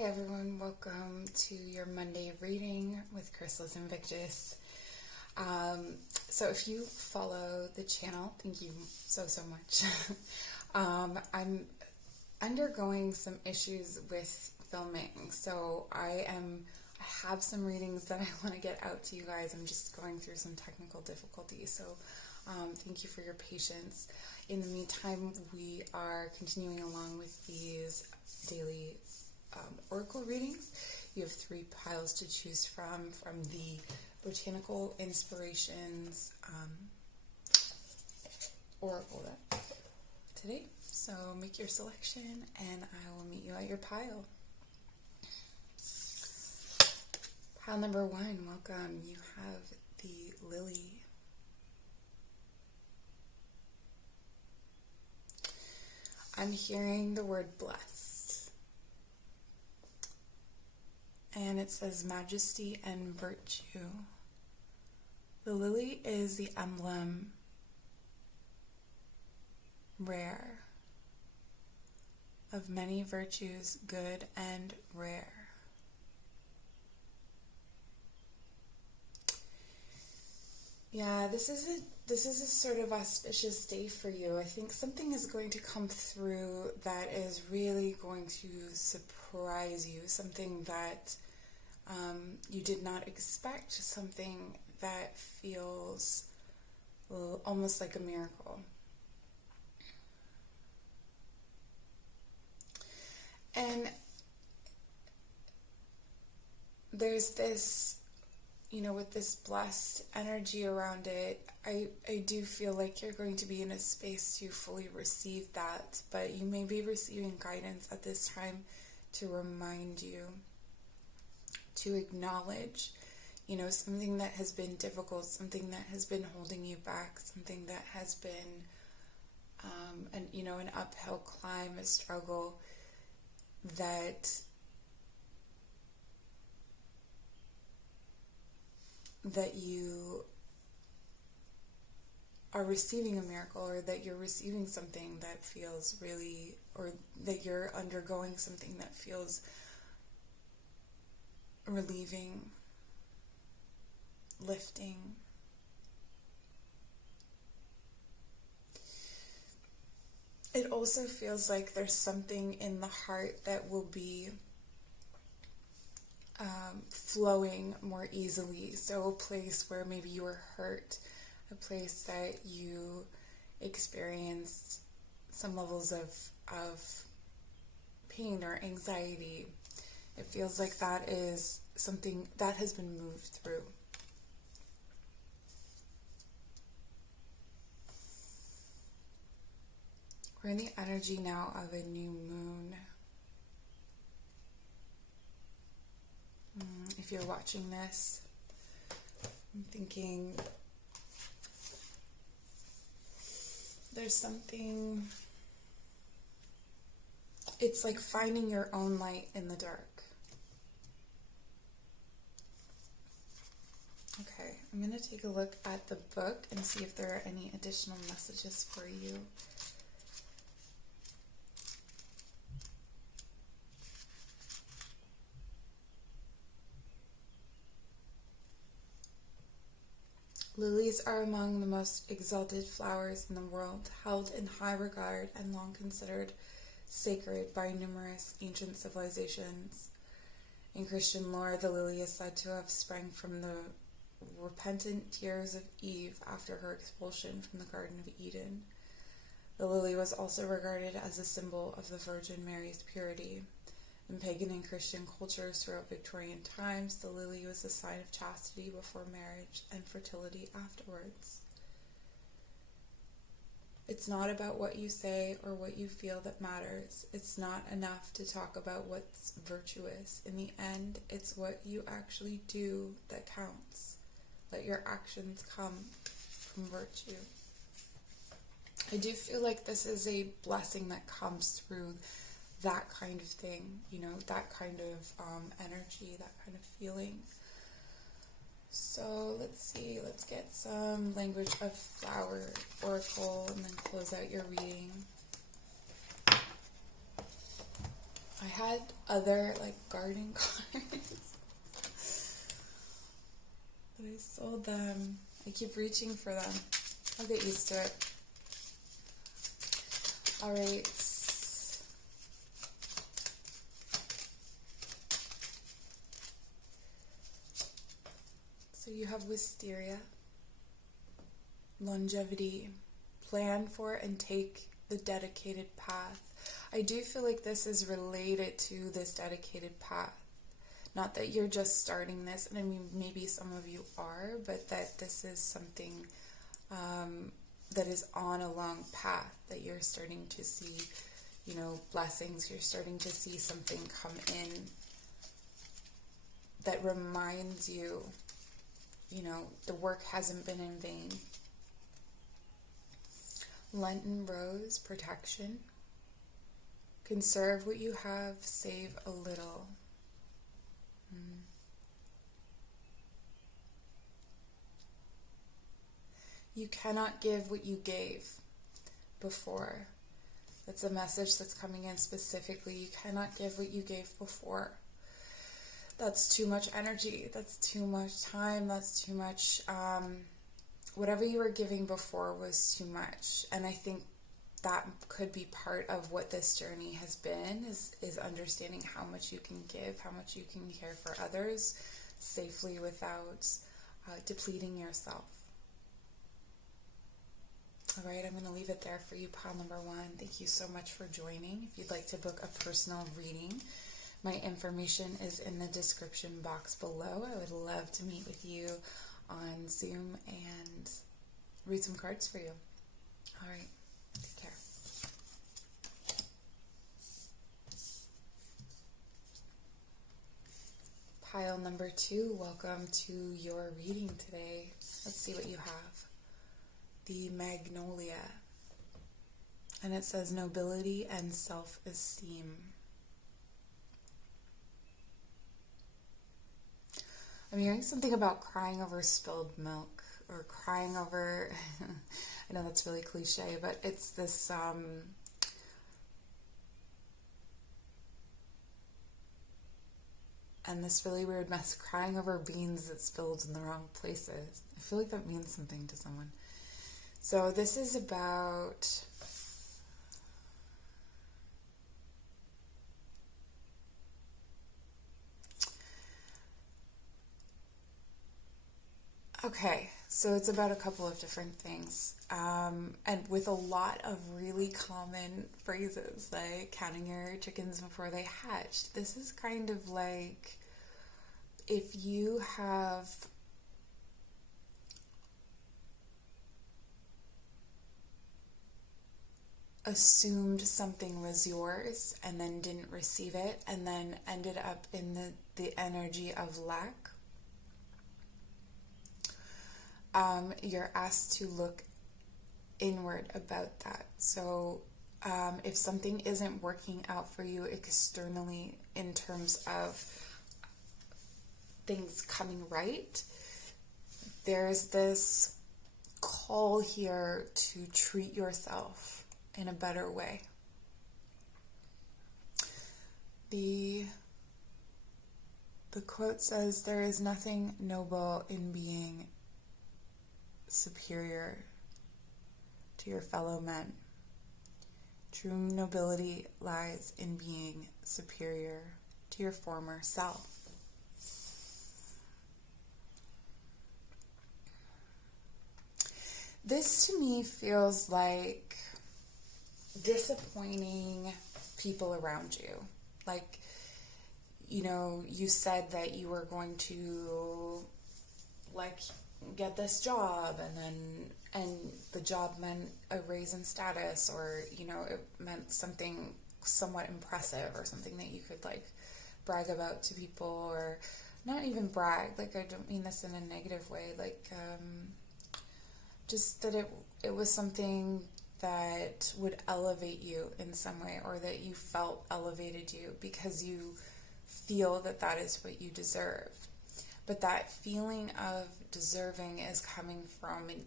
Hey everyone, welcome to your Monday reading with Chrysalis Invictus. So if you follow the channel, thank you so much. I'm undergoing some issues with filming, so I have some readings that I want to get out to you guys. I'm just going through some technical difficulties, so thank you for your patience. In the meantime, we are continuing along with these daily oracle readings. You have 3 piles to choose from the Botanical Inspirations oracle deck today. So make your selection and I will meet you at your pile. Pile number 1, welcome. You have the lily. I'm hearing the word blessed. And it says majesty and virtue. The lily is the emblem, rare, of many virtues, good and rare. Yeah, this is a sort of auspicious day for you. I think something is going to come through that is really going to surprise you, something that you did not expect, something that feels almost like a miracle. And there's this, with this blessed energy around it, I do feel like you're going to be in a space to fully receive that, but you may be receiving guidance at this time to remind you, to acknowledge, something that has been difficult, something that has been holding you back, something that has been, an uphill climb, a struggle that you are receiving a miracle, or that you're receiving something that feels really, or that you're undergoing something that feels relieving, lifting. It also feels like there's something in the heart that will be flowing more easily. So a place where maybe you were hurt, a place that you experienced some levels of pain or anxiety. It feels like that is something that has been moved through. We're in the energy now of a new moon. If you're watching this, I'm thinking there's something, it's like finding your own light in the dark. Okay, I'm going to take a look at the book and see if there are any additional messages for you. Lilies are among the most exalted flowers in the world, held in high regard and long considered sacred by numerous ancient civilizations. In Christian lore, the lily is said to have sprang from the repentant tears of Eve after her expulsion from the Garden of Eden. The lily was also regarded as a symbol of the Virgin Mary's purity. In pagan and Christian cultures throughout Victorian times, the lily was a sign of chastity before marriage and fertility afterwards. It's not about what you say or what you feel that matters. It's not enough to talk about what's virtuous. In the end, it's what you actually do that counts. Let your actions come from virtue. I do feel like this is a blessing that comes through that kind of thing, that kind of energy, that kind of feeling. So let's see, let's get some language of flower oracle and then close out your reading. I had other like garden cards, but I sold them. I keep reaching for them. I'll get used to it. All right. So you have wisteria, longevity, plan for and take the dedicated path. I do feel like this is related to this dedicated path. Not that you're just starting this, and I mean, maybe some of you are, but that this is something that is on a long path, that you're starting to see, you know, blessings. You're starting to see something come in that reminds you, you know, the work hasn't been in vain. Lenten rose, protection. Conserve what you have, save a little. You cannot give what you gave before. That's a message that's coming in specifically. You cannot give what you gave before. That's too much energy. That's too much time. That's too much. Whatever you were giving before was too much. And I think that could be part of what this journey has been, is understanding how much you can give, how much you can care for others safely without depleting yourself. All right, I'm going to leave it there for you, pile number 1. Thank you so much for joining. If you'd like to book a personal reading, my information is in the description box below. I would love to meet with you on Zoom and read some cards for you. All right, take care. Pile number 2, welcome to your reading today. Let's see what you have. The Magnolia. And it says nobility and self-esteem. I'm hearing something about crying over spilled milk, or crying over, I know that's really cliche, but it's this, and this really weird mess, crying over beans that spilled in the wrong places. I feel like that means something to someone. So this is about okay, so it's about a couple of different things, and with a lot of really common phrases, like counting your chickens before they hatched. This is kind of like if you have assumed something was yours and then didn't receive it, and then ended up in the energy of lack, you're asked to look inward about that. So if something isn't working out for you externally in terms of things coming right, there's this call here to treat yourself in a better way. The quote says, "There is nothing noble in being superior to your fellow men. True nobility lies in being superior to your former self." This to me feels like disappointing people around you. Like, you know, you said that you were going to like get this job, and the job meant a raise in status, or, you know, it meant something somewhat impressive, or something that you could like brag about to people, or not even brag, like I don't mean this in a negative way, like just that it was something that would elevate you in some way, or that you felt elevated you because you feel that that is what you deserve. But that feeling of deserving is coming from an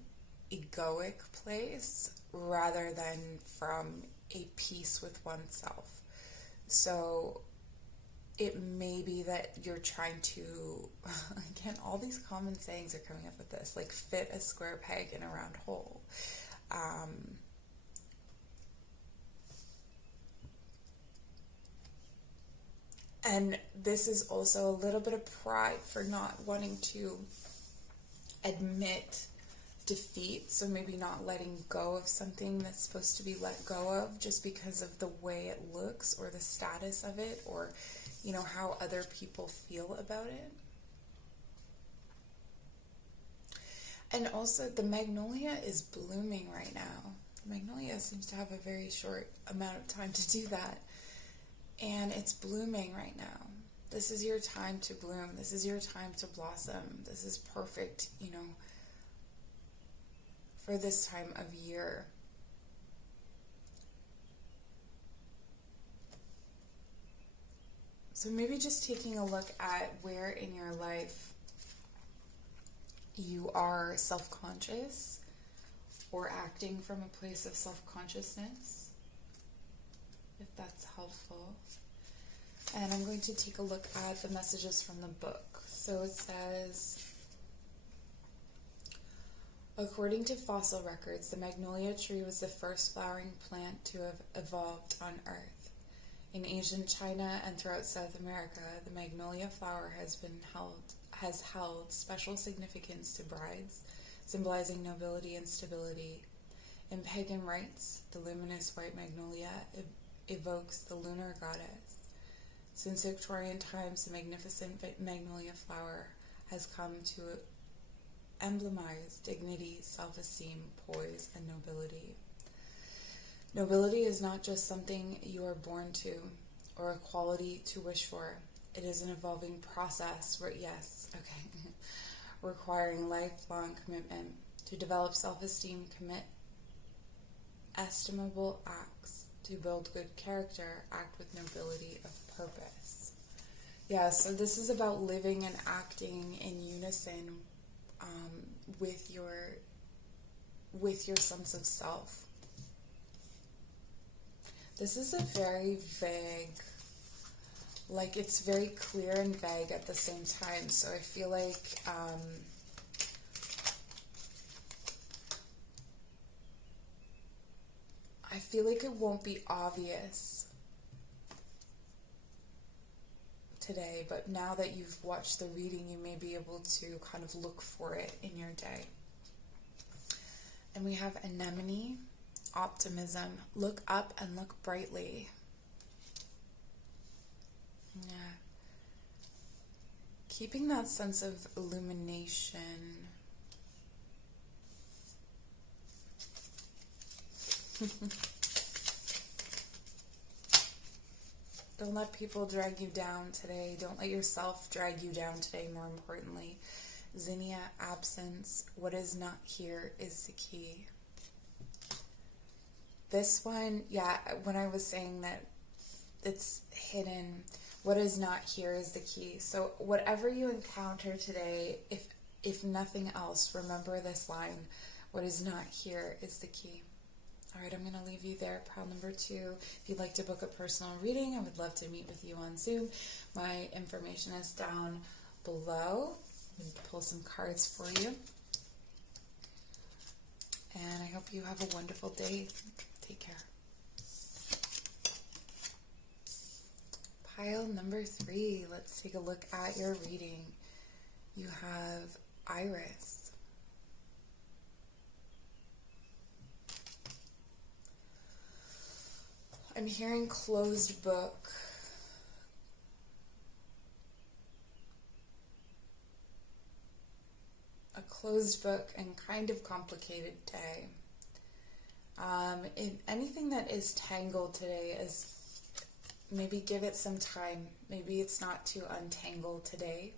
egoic place rather than from a peace with oneself. So it may be that you're trying to, again, all these common sayings are coming up with this, like fit a square peg in a round hole. And this is also a little bit of pride for not wanting to admit defeat, so maybe not letting go of something that's supposed to be let go of just because of the way it looks or the status of it, or how other people feel about it. And also the magnolia is blooming right now. The magnolia seems to have a very short amount of time to do that, and it's blooming right now. This is your time to bloom. This is your time to blossom. This is perfect, for this time of year. So maybe just taking a look at where in your life you are self-conscious or acting from a place of self-consciousness, if that's helpful. And I'm going to take a look at the messages from the book. So it says, according to fossil records, the magnolia tree was the first flowering plant to have evolved on Earth. In ancient China and throughout South America, the magnolia flower has held special significance to brides, symbolizing nobility and stability. In pagan rites, the luminous white magnolia evokes the lunar goddess. Since Victorian times, the magnificent magnolia flower has come to emblemize dignity, self-esteem, poise, and nobility. Nobility is not just something you are born to or a quality to wish for. It is an evolving process requiring lifelong commitment. To develop self-esteem, commit estimable acts. To build good character, act with nobility of purpose. Yeah, so this is about living and acting in unison with your sense of self. This is a very vague, it's very clear and vague at the same time. So I feel like it won't be obvious today, but now that you've watched the reading, you may be able to kind of look for it in your day. And we have anemone, optimism, look up and look brightly. Yeah. Keeping that sense of illumination. Don't let people drag you down today. Don't let yourself drag you down today, more importantly. Zinnia, absence. What is not here is the key. This one, when I was saying that it's hidden, what is not here is the key. So whatever you encounter today, if nothing else, remember this line, what is not here is the key. All right, I'm going to leave you there, pile number 2. If you'd like to book a personal reading, I would love to meet with you on Zoom. My information is down below. I'm going to pull some cards for you. And I hope you have a wonderful day. Take care. Pile number 3. Let's take a look at your reading. You have Iris. I'm hearing closed book. A closed book and kind of complicated day. Anything that is tangled today is maybe give it some time. Maybe it's not to untangle today,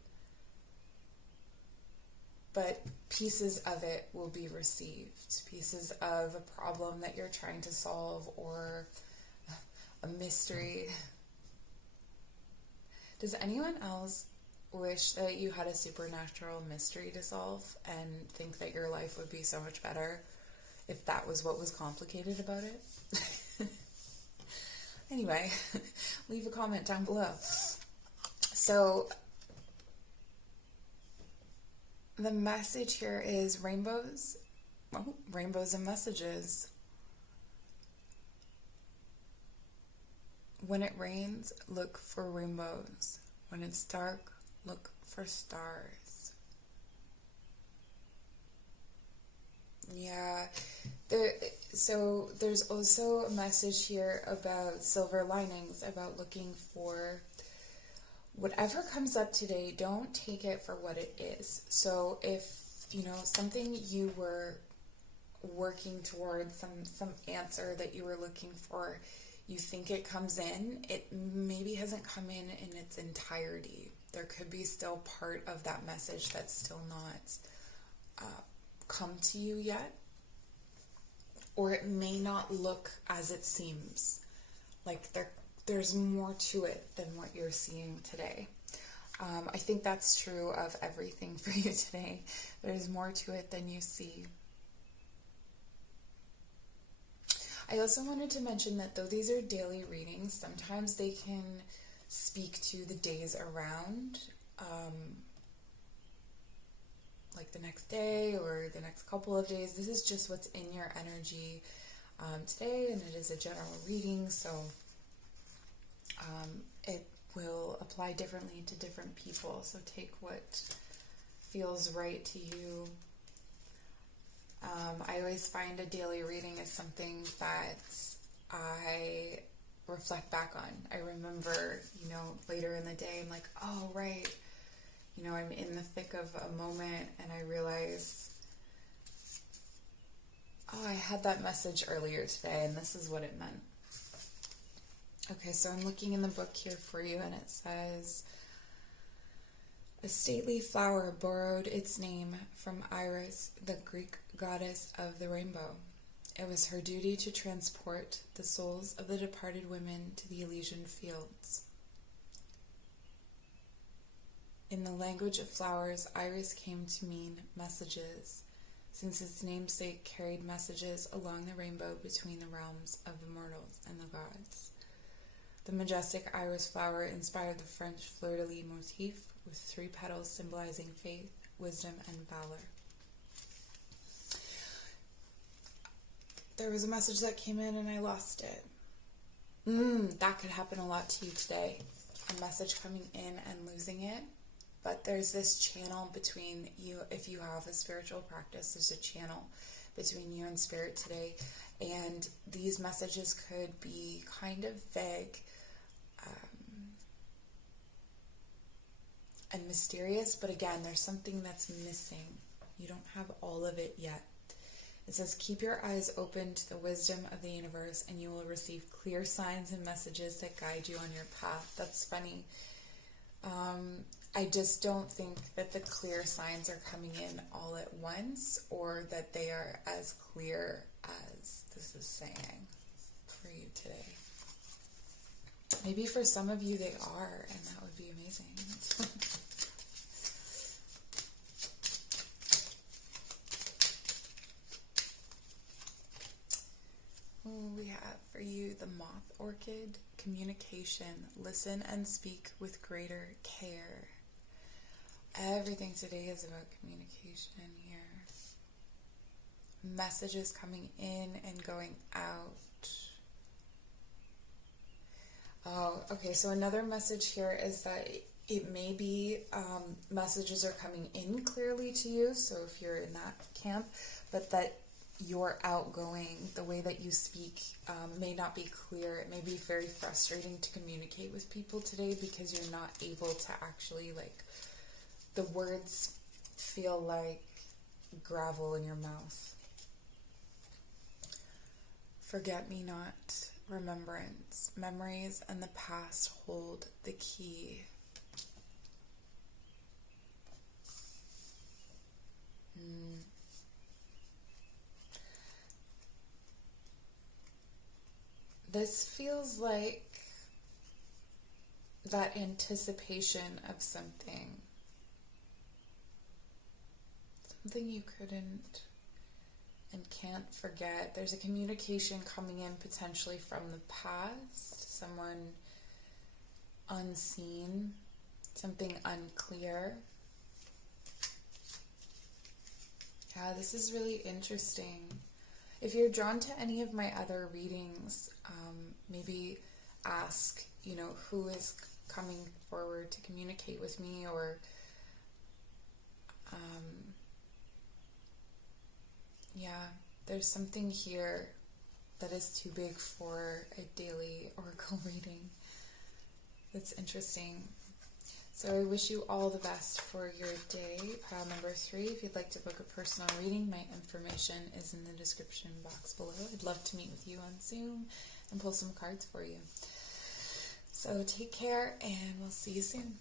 but pieces of it will be received. Pieces of a problem that you're trying to solve or a mystery. Does anyone else wish that you had a supernatural mystery to solve and think that your life would be so much better if that was what was complicated about it? Anyway, leave a comment down below. So the message here is rainbows. Oh, rainbows and messages. When it rains, look for rainbows. When it's dark, look for stars. Yeah. So there's also a message here about silver linings, about looking for whatever comes up today. Don't take it for what it is. So if, something you were working towards, some answer that you were looking for, you think it comes in, it maybe hasn't come in its entirety. There could be still part of that message that's still not come to you yet. Or it may not look as it seems. Like there's more to it than what you're seeing today. I think that's true of everything for you today. There's more to it than you see. I also wanted to mention that though these are daily readings, sometimes they can speak to the days around, like the next day or the next couple of days. This is just what's in your energy today, and it is a general reading, so it will apply differently to different people. So take what feels right to you. I always find a daily reading is something that I reflect back on. I remember, later in the day, I'm like, oh, right. I'm in the thick of a moment and I realize, oh, I had that message earlier today and this is what it meant. Okay, so I'm looking in the book here for you and it says, a stately flower borrowed its name from Iris, the Greek goddess of the rainbow. It was her duty to transport the souls of the departed women to the Elysian fields. In the language of flowers, Iris came to mean messages, since its namesake carried messages along the rainbow between the realms of the mortals and the gods. The majestic iris flower inspired the French fleur-de-lis motif, with 3 petals symbolizing faith, wisdom, and valor. There was a message that came in and I lost it. That could happen a lot to you today. A message coming in and losing it. But there's this channel between you. If you have a spiritual practice, there's a channel between you and spirit today. And these messages could be kind of vague and mysterious. But again, there's something that's missing. You don't have all of it yet. It says, keep your eyes open to the wisdom of the universe and you will receive clear signs and messages that guide you on your path. That's funny. I just don't think that the clear signs are coming in all at once or that they are as clear as this is saying for you today. Maybe for some of you they are, and that would be amazing. We have for you the moth orchid, communication. Listen and speak with greater care. Everything today is about communication here. Messages coming in and going out. Oh, okay, so another message here is that it may be messages are coming in clearly to you, so if you're in that camp, but that your outgoing, the way that you speak may not be clear. It may be very frustrating to communicate with people today because you're not able to actually, the words feel like gravel in your mouth. Forget me not, remembrance, memories, and the past hold the key. This feels like that anticipation of something you couldn't and can't forget. There's a communication coming in potentially from the past, someone unseen something unclear. Yeah, this is really interesting. If you're drawn to any of my other readings, maybe ask, who is coming forward to communicate with me, or there's something here that is too big for a daily oracle reading. That's interesting. So I wish you all the best for your day. Pile number 3, if you'd like to book a personal reading, my information is in the description box below. I'd love to meet with you on Zoom and pull some cards for you. So take care, and we'll see you soon.